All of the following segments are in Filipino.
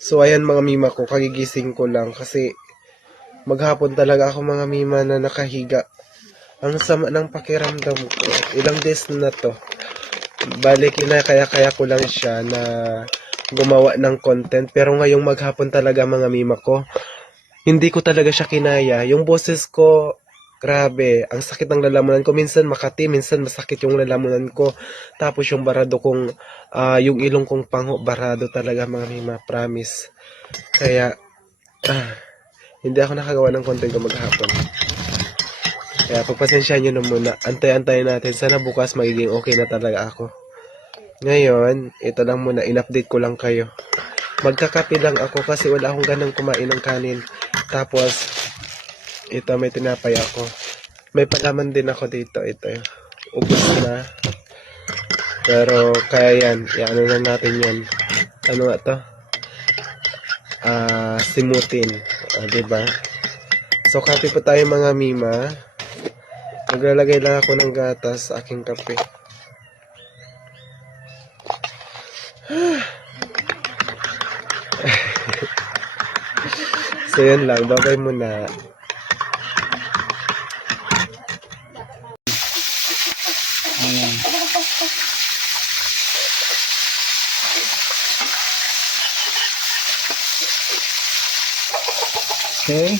So ayan mga mima ko, kagigising ko lang kasi maghapon talaga ako mga mima na nakahiga. Ang sama ng pakiramdam ko. Ilang days na to. Balik kaya ko lang siya na gumawa ng content. Pero ngayong maghapon talaga mga mima ko, hindi ko talaga siya kinaya. Yung boses ko, grabe, ang sakit ng lalamunan ko. Minsan makati, minsan masakit yung lalamunan ko. Tapos yung barado kong, yung ilong kong pango, barado talaga mga mima, promise. Kaya, hindi ako nakagawa ng content ko maghapon. Kaya pagpasensyahan nyo na muna. Antay-antayin natin. Sana bukas magiging okay na talaga ako. Ngayon, ito lang muna. In-update ko lang kayo. Magkakape lang ako kasi wala akong ganang kumain ng kanin. Tapos, ito may tinapay ako. May palaman din ako dito. Ito. Ubus na. Pero, kaya yan. Ano na natin yan. Ano nga to? Simutin. Diba? So, kape po tayo mga mima. Naglalagay lang ako ng gatas sa aking kape. So, yan lang. Bye-bye muna. Ayan. Okay.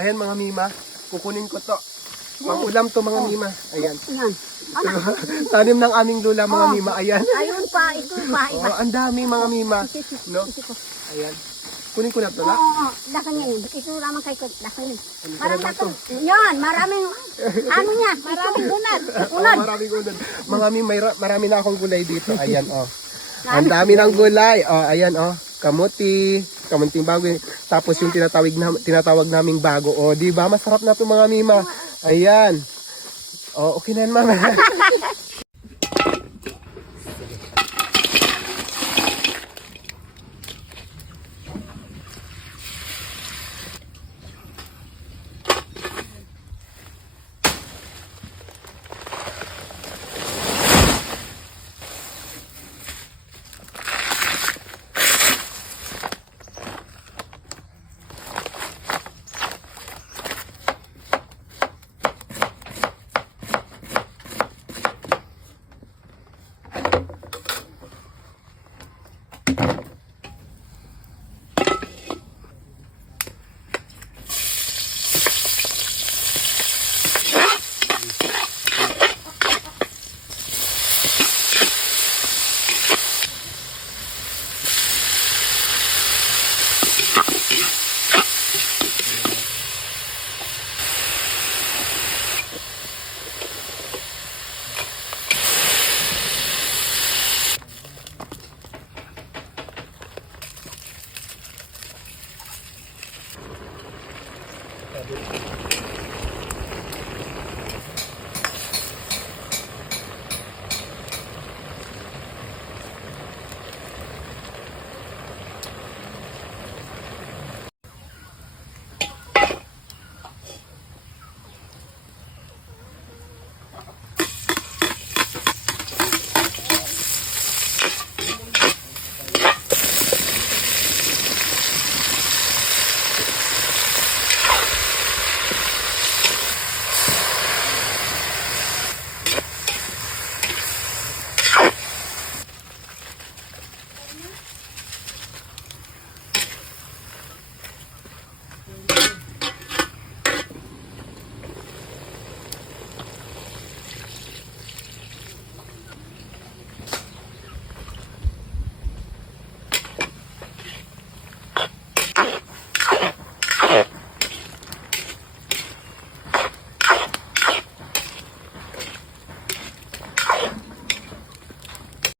Ayan mga mima, kukunin ko to. Pang-ulam to mga mima. Ayan. Yan. Tanim ng aming lula mga mima. Ayan. Ayun pa, ito pa. Oh, ang dami mga mima. No? Ayan. Kunin ko na to Oo, na. oo, dakan yan. Ito lamang kay Kurt, dakan yan. Marami na to? Yan, maraming, ano niya, maraming unad. Unad. Maraming gulay. Mga mima, marami na akong gulay dito. Ayan, oh. Ang dami ng gulay. Oh, ayan, oh. Kamuti, kamunting bago. Tapos yung tinatawag naming bago. Oh, di ba? Masarap na to mga mima. Ayan. Oh, okay na yan, mama.